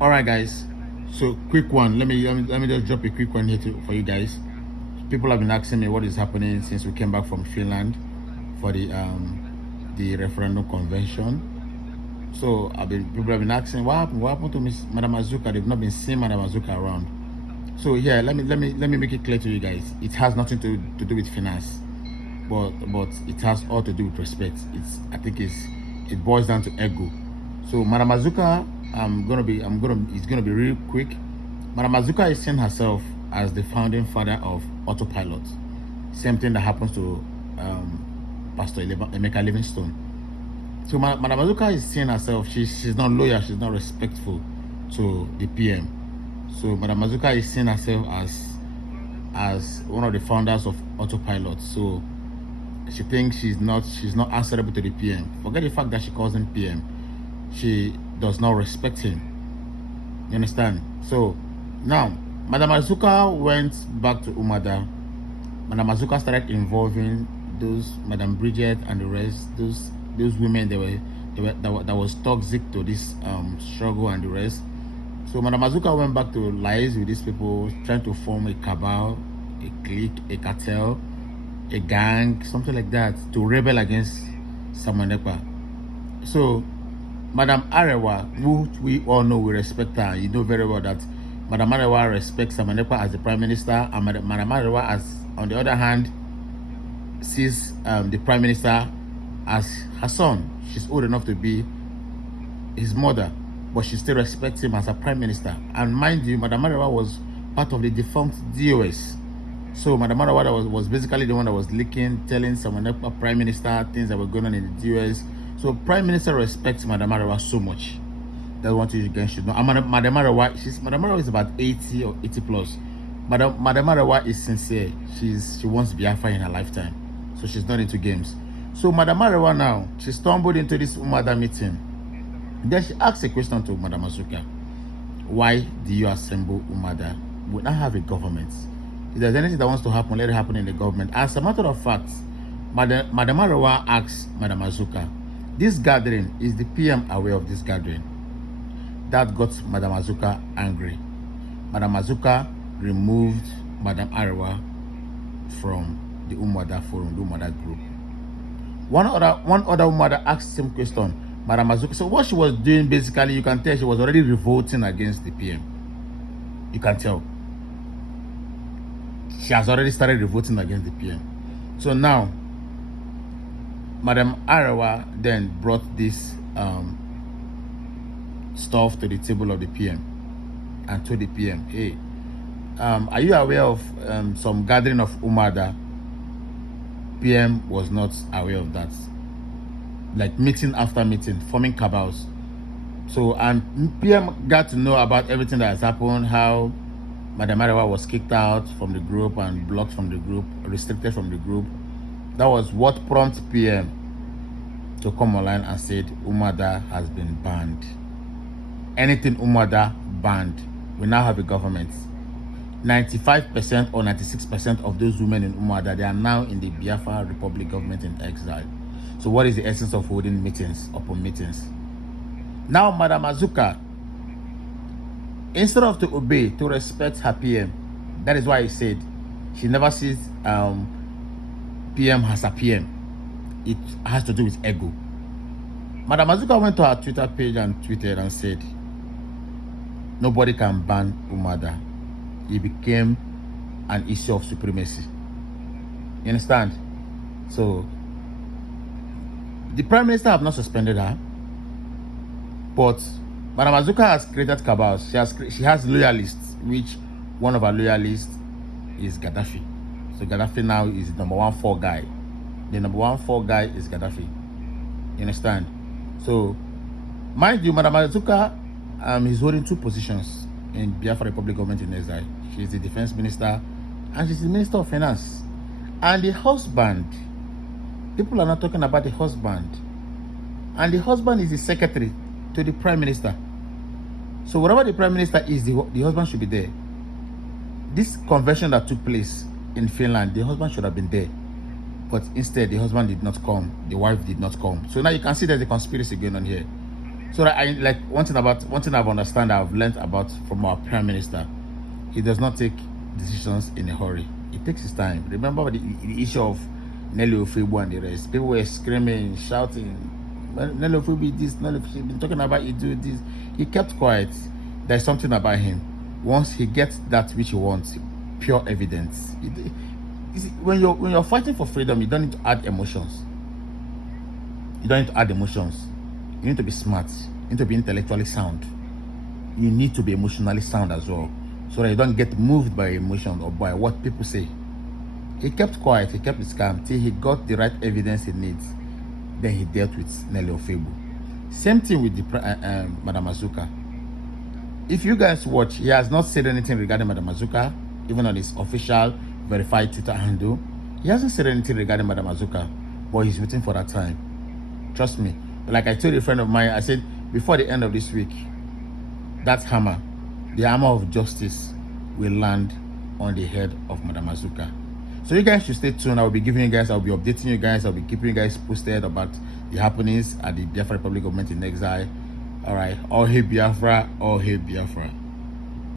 All right, guys. So quick one. Let me just drop a quick one here for you guys. People have been asking me what is happening since we came back from Finland for the referendum convention. So people have been asking what happened to Miss Madam Azuka. They've not been seeing Madam Azuka around. So yeah, let me make it clear to you guys. It has nothing to do with finance, but it has all to do with respect. It boils down to ego. So Madam Azuka, it's gonna be really quick. Madam Azuka is seeing herself as the founding father of autopilot. Same thing that happens to Pastor Emeka Livingstone. So Madam Azuka is seeing herself, she's not loyal, she's not respectful to the PM. So Madam Azuka is seeing herself as one of the founders of autopilot. So she thinks she's not answerable to the PM. Forget the fact that she calls him PM. She does not respect him. You understand? So now Madam Azuka went back to Umada. Madam Azuka started involving those Madam Bridget and the rest, those women that was toxic to this struggle and the rest. So Madam Azuka went back to liaise with these people, trying to form a cabal, a clique, a cartel, a gang, something like that, to rebel against Samuel Ekpa. So Madam Arewa, who we all know, we respect her. You know very well that Madam Arewa respects Samuel Ekpa as the Prime Minister, and Madam Arewa, as on the other hand, sees the Prime Minister as her son. She's old enough to be his mother, but she still respects him as a Prime Minister. And mind you, Madam Arewa was part of the defunct DOS. So Madam Arewa was basically the one that was leaking, telling someone, Prime Minister, things that were going on in the DOS. So Prime Minister respects Madam Arewa so much. That's one thing you guys should know. And Madam Arewa is about 80 or 80 plus. Madam Arewa is sincere. She wants Biafra in her lifetime. So she's not into games. So Madam Arewa now, she stumbled into this Umada meeting. Then she asked a question to Madam Azuka. Why do you assemble Umada? We now have a government. If there's anything that wants to happen, let it happen in the government. As a matter of fact, Madam Arewa asked Madam Azuka, this gathering, is the PM aware of this gathering? That got Madam Azuka angry. Madam Azuka removed Madam Arewa from the Umada forum, the Umada group. One other Umada asked the same question. Madam Azuka, so what she was doing, basically, you can tell she was already revolting against the PM. You can tell. She has already started revolting against the PM. So now, Madam Arewa then brought this stuff to the table of the PM and told the PM, hey, are you aware of some gathering of Umada? PM was not aware of that. Like meeting after meeting, forming cabals. So, and PM got to know about everything that has happened, how Madam Arewa was kicked out from the group and blocked from the group, restricted from the group. That was what prompted PM to come online and said Umada has been banned. Anything Umada banned. We now have a government. 95% or 96% of those women in Umada, they are now in the Biafra Republic government in exile. So what is the essence of holding meetings upon meetings? Now Madam Azuka, instead of to obey, to respect her PM, that is why I said she never sees PM as a PM. It has to do with ego. Madam Azuka went to her Twitter page and tweeted and said, nobody can ban Umada. It became an issue of supremacy. You understand? So the Prime Minister have not suspended her, but Madam Azuka has created cabals. She has loyalists, which one of her loyalists is Gaddafi. So Gaddafi now is the number 1 guy. The number 1 guy is Gaddafi. You understand? So mind you, Madam Azuka is holding 2 positions in Biafra Republic government in exile. She's the defense minister and she's the minister of finance. And the husband, people are not talking about the husband. And the husband is the secretary to the prime minister. So whatever the prime minister is, the husband should be there. This convention that took place in Finland, the husband should have been there. But instead, the husband did not come. The wife did not come. So now you can see there's a conspiracy going on here. So that I like one thing I've understand I've learned about from our prime minister. He does not take decisions in a hurry. He takes his time. Remember the issue of Nelly Ofebu and the rest. People were screaming, shouting, Nelly Ofebu this, Nelly Ofebu been talking about you do this. He kept quiet. There's something about him. Once he gets that which he wants, pure evidence. When you're fighting for freedom, you don't need to add emotions. You don't need to add emotions. You need to be smart. You need to be intellectually sound. You need to be emotionally sound as well, so that you don't get moved by emotion or by what people say. He kept quiet. He kept his calm till he got the right evidence he needs. Then he dealt with Nelly Ofebu. Same thing with Madam Azuka. If you guys watch, he has not said anything regarding Madam Azuka, even on his official verified Twitter handle. He hasn't said anything regarding Madam Azuka, but he's waiting for that time. Trust me. Like I told a friend of mine, I said before the end of this week, that hammer, the hammer of justice, will land on the head of Madam Azuka. So you guys should stay tuned. I'll be updating you guys. I'll be keeping you guys posted about the happenings at the Biafra Republic Government in Exile. All right. All hail Biafra. All hail Biafra.